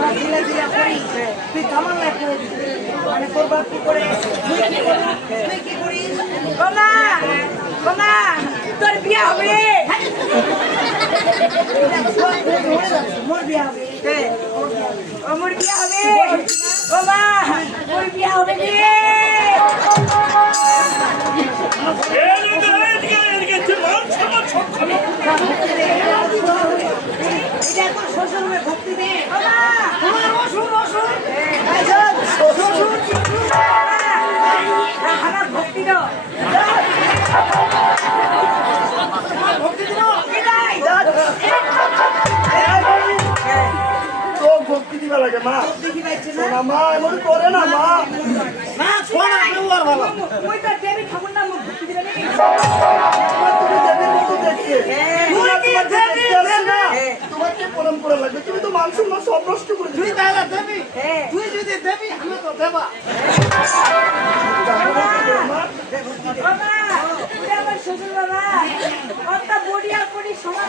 আমরা দিলে দিলে করি। তুই কামাল না করে। মানে মোর বিয়ে হবে। মোর বিয়ে মোর বিয়ে হবে রে মা। দেখি পাইছে না না মা এমন করে না মা। না ভালো তো দেবী ঠাকুর না মুখ দিলে নাকি তুমি দেবীর মতো দেখতে তুই কি দেবী, দেবী? তোমাকে প্রণাম করা লাগবে? তুমি তো মান সম্মান সব নষ্ট করে তুই তাহলে দেবি? হ্যাঁ। তুই যদি দেবি আমি তো দেবা। বাবা আমার শ্বশুর বাবা। বড়িয়া বড়ি সমান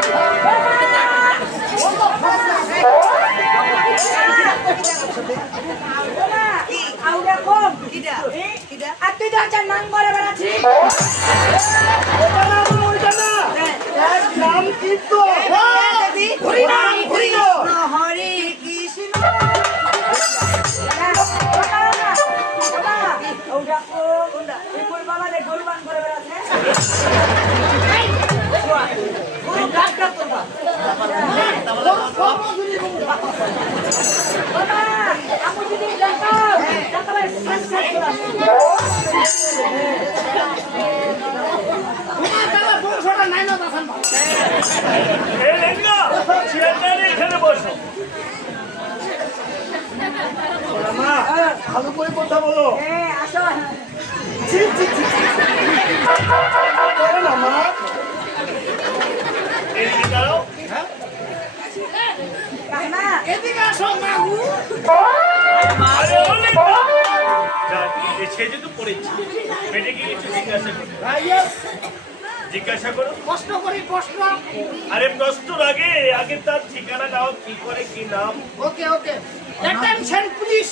আউডা কম কিডা? কিডা? আর তুই একটা নাম করে বেড়াচ্ছি ওটা না ওইটা না। এক নাম কিন্তু। হরে কৃষ্ণ তোমার দাদা বংশটা নাই না দাসান ভালো। এই লেঙ্গা, ছেলেটা এখানে বসো। মা, ভালো করে কথা বলো আরে এ কিছু জিজ্ঞাসা করো। জিজ্ঞাসা করো। কষ্ট করি কষ্ট। আরে প্রশ্নের আগে আগে তার ঠিকানা দাও কি করে কি নাম। ওকে ওকে। অ্যাটেনশন প্লিজ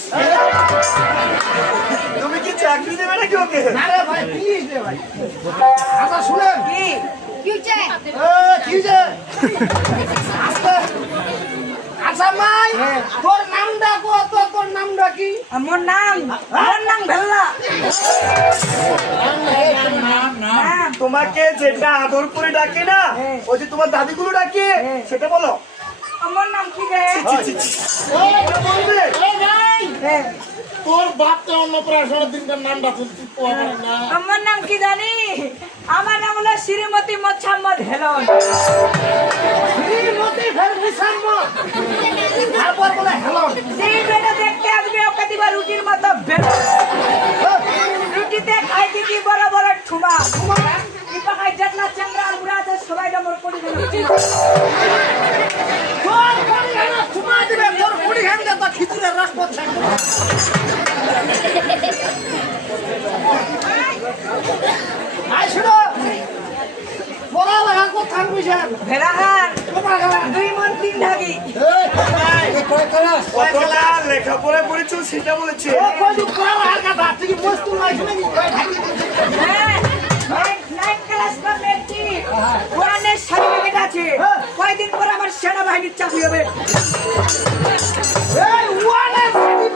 তুমি কি চাকরি দেবে নাকি ওকে? না রে ভাই প্লিজ রে ভাই। আচ্ছা শুনেন। এ, কি যে? আস্তে। আচ্ছা মাই তোর নামটা কত তোর নামটা কি? আমার নাম আমার নাম ভেল্লা। তোমাকে যেটা আদর করে ডাকে না ওই যে তোমার দাদিগুলো ডাকে সেটা বলো। আমার নাম কি রে? হ্যাঁ, তোর বাপটা অন্নপ্রাশনের দিনকার নামটা তুলতে পারে না। আমার নাম কি জানি? আমার নাম হলো শ্রীমতী মোছাম্মদ হেলন। শ্রীমতী মত। তারপর বলে হ্যালো সেই মেয়েটা দেখতে আসবে ওকে দিবা রুটির মতো বেরো রুটিতে খাই দিবি বড় বড় ঠুমা? ইপা খাই বুড়া আছে সবাই জমর করে দেবে তোর বাড়ি হেনা চুমা দিবে তোর বুড়ি হেন তো খিচুড়ের রস পড়ছে আই শুনো পড়া লাগা কোথায় বুঝেন ভেড়াহার তোমার গলা দুই মন তিন ঢাকি। কতটা লেখাপড়া করেছ সেটা বলেছে। ও কই পড়া কথা তুই কি লাইছ নাকি? হ্যাঁ নাইন ক্লাস কমপ্লিট কোরআনের সার্টিফিকেট আছে। কয়দিন পর আমার সেনাবাহিনীর চাকরি হবে? এই ওয়ানে সিটি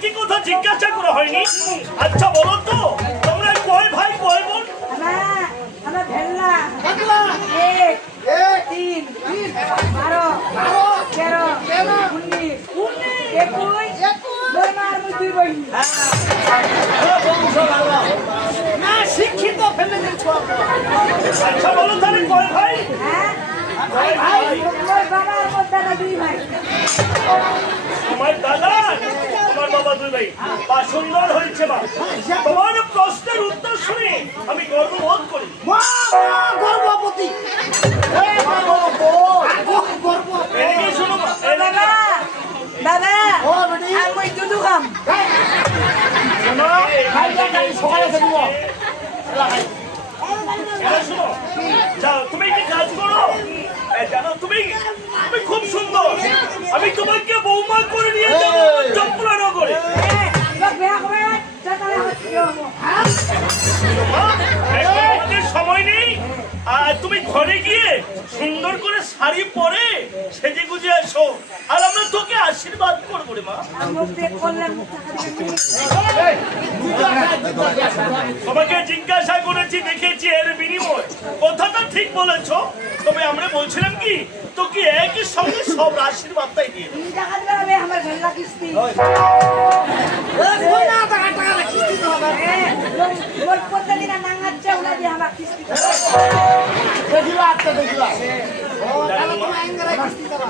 একটি কথা জিজ্ঞাসা করা হয়নি। আচ্ছা বলো তো তোমরা কয় ভাই কয় বোন? আমার আমার ভেল্লা। এক তিন বারো তেরো উনিশ একুশ বই না শিক্ষিত দিচ্ছ আচ্ছা বলো তাহলে কয় ভাই? হ্যাঁ? ভাই? তোমার দাদা। বাবা দুই বা সুন্দর হয়েছে বা। তোমার প্রশ্নের উত্তর শুনে আমি গর্ববোধ করি। গর্ভবতী। দাদা আমি দুধু খাম। সকালে তুমি একটি কাজ করো? জানো তুমি তুমি খুব সুন্দর। আমি তোমাকে বৌমা করে নিয়ে যাব আমাদের সময় নেই। আর তুমি ঘরে গিয়ে সুন্দর করে শাড়ি পরে সেজে গুজে এসো। আর আমরা তোকে আশীর্বাদ করব রে মা। তোমাকে জিজ্ঞাসা করেছি দেখেছি এর বিনিময়। কথাটা ঠিক বলেছ। তবে আমরা বলছিলাম কি তোকে একই সঙ্গে সব তো নাঙ্গাচ্ছে ওলা দিয়ে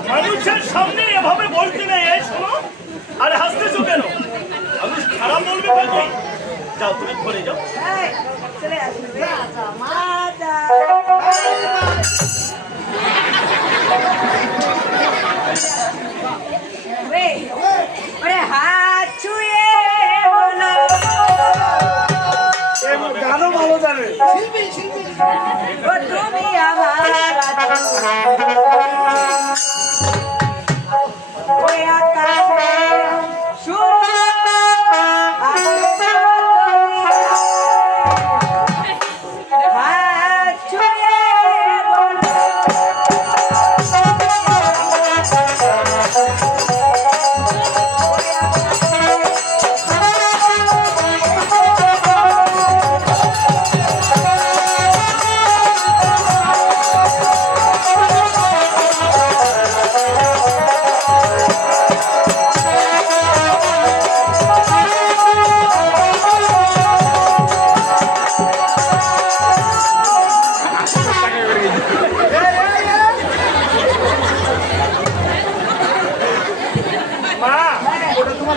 মানুষের সামনে এভাবে বলতে নেই এই শোনো আর হাসতেছো কেন? মানুষ খারাপ বলবে যাও তুমি ঘরে যাও। চলে গানও ভালো জানে শিল্পী শিল্পী। ও তুমি আমার ওই আকাশে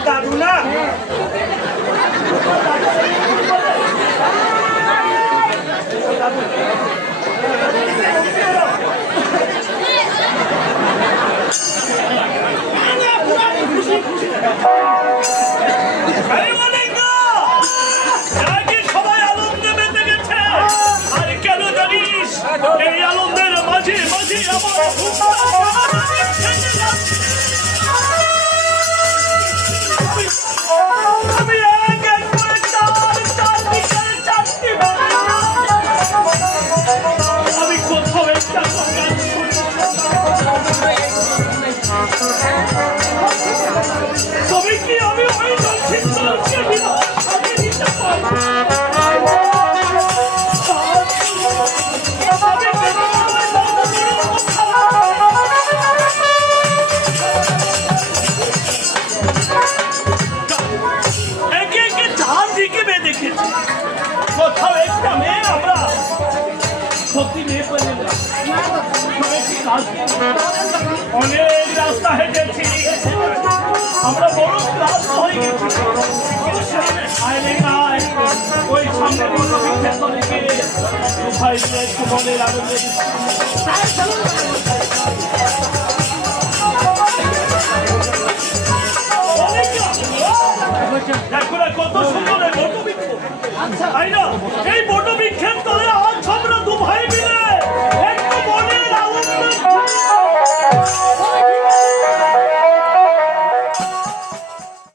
দাদু না এই আনন্দের মাঝে মাঝে আমার আয় ওই সামনে বড় বিখ্যাত দিকে ভাই একটু আনন্দে কত সুন্দর এই